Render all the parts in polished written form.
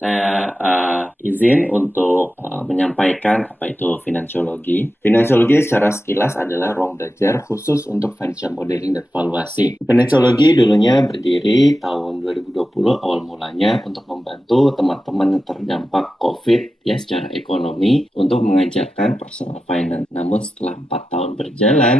Saya izin untuk menyampaikan apa itu finansiologi. Finansiologi secara sekilas adalah ruang belajar khusus untuk financial modeling dan valuasi. Finansiologi dulunya berdiri tahun 2020 awal mulanya untuk membantu teman-teman yang terdampak COVID ya secara ekonomi untuk mengajarkan personal finance. Namun setelah 4 tahun berjalan,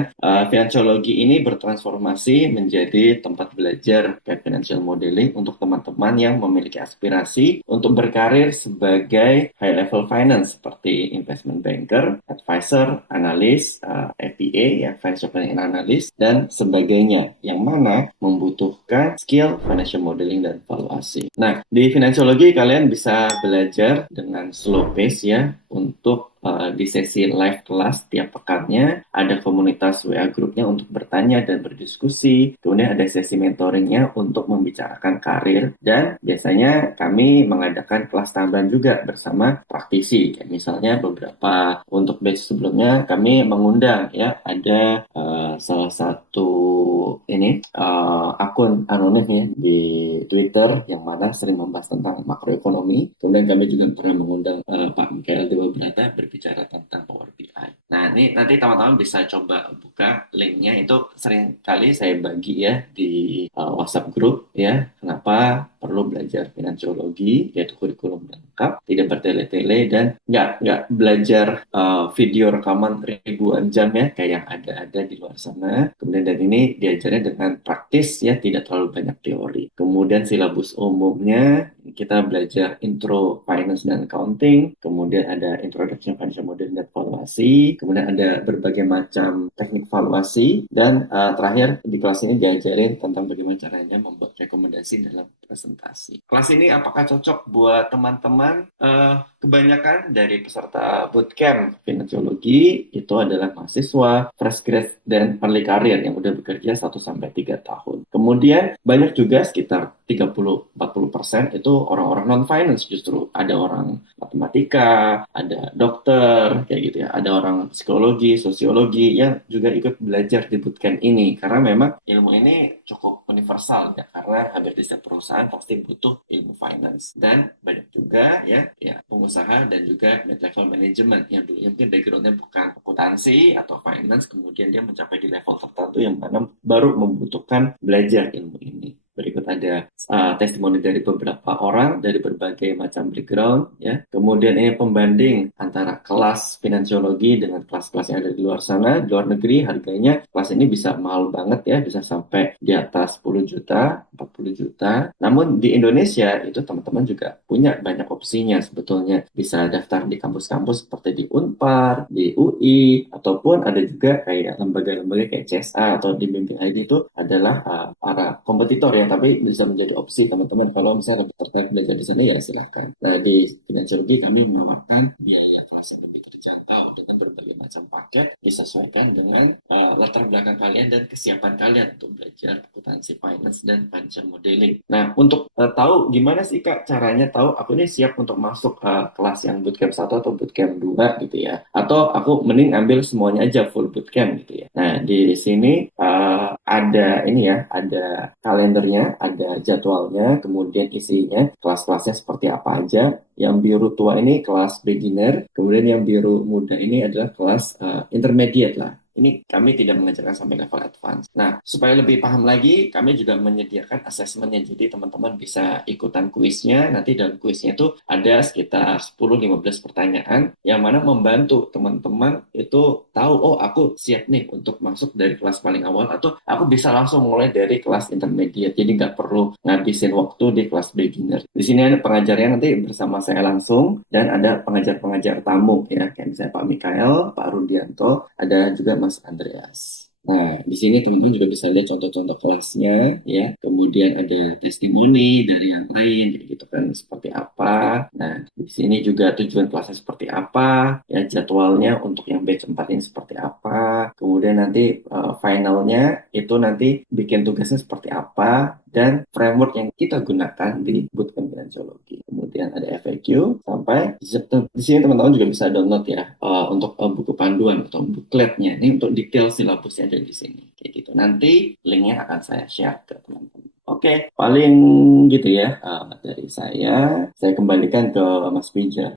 finansiologi ini bertransformasi menjadi tempat belajar financial modeling untuk teman-teman yang memiliki aspirasi untuk berkarir sebagai high level finance seperti investment banker, advisor, analis, FPA ya financial planning analyst dan sebagainya yang mana membutuhkan skill financial modeling dan valuasi. Nah, di finansiologi kalian bisa belajar dengan slow pace ya untuk di sesi live kelas tiap pekannya ada komunitas WA grupnya untuk bertanya dan berdiskusi. Kemudian ada sesi mentoringnya untuk membicarakan karir dan biasanya kami mengadakan kelas tambahan juga bersama praktisi. Kayak misalnya beberapa untuk batch sebelumnya kami mengundang ya ada salah satu akun anonim ya di Twitter yang mana sering membahas tentang makroekonomi. Kemudian kami juga pernah mengundang Pak Mikael Dewabrata berbicara tentang Power BI. Nah, ini nanti teman-teman bisa coba buka linknya itu sering kali saya bagi ya di WhatsApp group ya. Kenapa perlu belajar finansiologi yaitu kurikulum lengkap, tidak bertele-tele dan nggak belajar video rekaman ribuan jam ya kayak yang ada di luar sana. Kemudian dan ini diajarnya dengan praktis ya tidak terlalu banyak teori. Kemudian silabus umumnya kita belajar intro finance dan accounting, kemudian ada introduction financial modeling dan valuasi, kemudian ada berbagai macam teknik valuasi, dan terakhir di kelas ini diajarin tentang bagaimana caranya membuat rekomendasi dalam presentasi. Kelas ini apakah cocok buat teman-teman? Kebanyakan dari peserta bootcamp finansiologi itu adalah mahasiswa, fresh grad, dan early career yang udah bekerja 1 sampai 3 tahun. Kemudian banyak juga sekitar 30-40% itu orang-orang non-finance justru. Ada orang matematika, ada dokter, kayak gitu ya. Ada orang psikologi, sosiologi yang juga ikut belajar di bootcamp ini. Karena memang ilmu ini cukup universal ya. Karena hampir di setiap perusahaan pasti butuh ilmu finance. Dan banyak juga ya pengusaha dan juga mid-level management yang dulunya mungkin backgroundnya bukan akuntansi atau finance, kemudian dia mencapai di level tertentu yang mana baru membutuhkan belajar ilmu ini. Berikut ada testimoni dari beberapa orang dari berbagai macam background ya. Kemudian ini pembanding antara kelas finansiologi dengan kelas-kelas yang ada di luar sana. Di luar negeri harganya kelas ini bisa mahal banget ya, bisa sampai di atas 10 juta, 40 juta. Namun di Indonesia itu teman-teman juga punya banyak opsinya sebetulnya. Bisa daftar di kampus-kampus seperti di Unpar, di UI, ataupun ada juga kayak lembaga-lembaga kayak CSA atau di Bimbing ID itu adalah para kompetitor ya, tapi bisa menjadi opsi teman-teman kalau misalnya lebih tertarik belajar di sana ya silahkan. Nah, di finansiologi kami menawarkan biaya kelas yang lebih terjangkau dengan berbagai macam paket disesuaikan dengan latar belakang kalian dan kesiapan kalian untuk belajar akuntansi finance dan financial modeling. Nah, untuk tahu gimana sih Kak caranya tahu aku ini siap untuk masuk kelas yang bootcamp 1 atau bootcamp 2 gitu ya. Atau aku mending ambil semuanya aja full bootcamp gitu ya. Nah, di sini ada ini ya, ada kalendernya, ada jadwalnya, kemudian isinya, kelas-kelasnya seperti apa aja. Yang biru tua ini kelas beginner, kemudian yang biru muda ini adalah kelas intermediate lah. Ini kami tidak mengajarkan sampai level advance. Nah, supaya lebih paham lagi, kami juga menyediakan asesmennya. Jadi teman-teman bisa ikutan kuisnya. Nanti dalam kuisnya itu ada sekitar 10-15 pertanyaan yang mana membantu teman-teman itu tahu, oh aku siap nih untuk masuk dari kelas paling awal atau aku bisa langsung mulai dari kelas intermediate. Jadi nggak perlu ngabisin waktu di kelas beginner. Di sini ada pengajarnya nanti bersama saya langsung dan ada pengajar-pengajar tamu ya, kayak misalnya Pak Mikael, Pak Rudianto, ada juga Mas Andreas. Nah, di sini teman-teman juga bisa lihat contoh-contoh kelasnya, ya. Kemudian ada testimoni dari yang lain, jadi gitu kan seperti apa. Nah, di sini juga tujuan kelasnya seperti apa, ya jadwalnya untuk yang batch 4 ini seperti apa. Kemudian nanti finalnya itu nanti bikin tugasnya seperti apa dan framework yang kita gunakan di bootcamp finansiologi. Kemudian ada FAQ sampai di sini teman-teman juga bisa download ya untuk buku panduan atau bookletnya. Ini untuk detail silabusnya ada di sini. Kayak gitu. Nanti linknya akan saya share ke teman-teman. Oke, paling gitu ya dari saya. Saya kembalikan ke Mas Bija.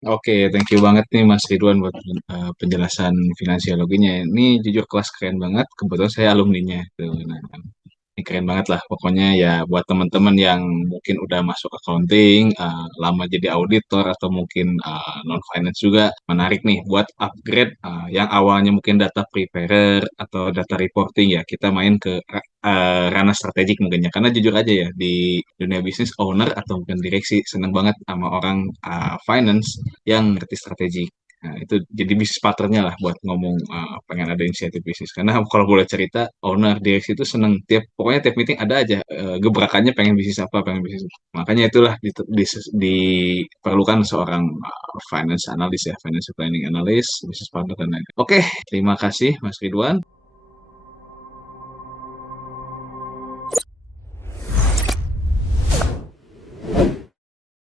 Oke, thank you banget nih Mas Ridwan buat penjelasan finansiologinya. Ini jujur kelas keren banget. Kebetulan saya alumninya. Tuh. Nah, ini keren banget lah. Pokoknya ya buat teman-teman yang mungkin udah masuk accounting, lama jadi auditor atau mungkin non-finance juga menarik nih buat upgrade yang awalnya mungkin data preparer atau data reporting ya. Kita main ke ranah strategik mungkin ya. Karena jujur aja ya di dunia bisnis owner atau mungkin direksi seneng banget sama orang finance yang ngerti strategi. Nah, itu jadi bisnis partnernya lah buat ngomong pengen ada inisiatif bisnis. Karena kalau boleh cerita, owner direksi itu seneng pokoknya tiap meeting ada aja gebrakannya pengen bisnis apa, pengen bisnis apa. Makanya itulah diperlukan seorang finance analyst ya, financial planning analyst, bisnis partner dan lain-lain. Oke, terima kasih Mas Ridwan.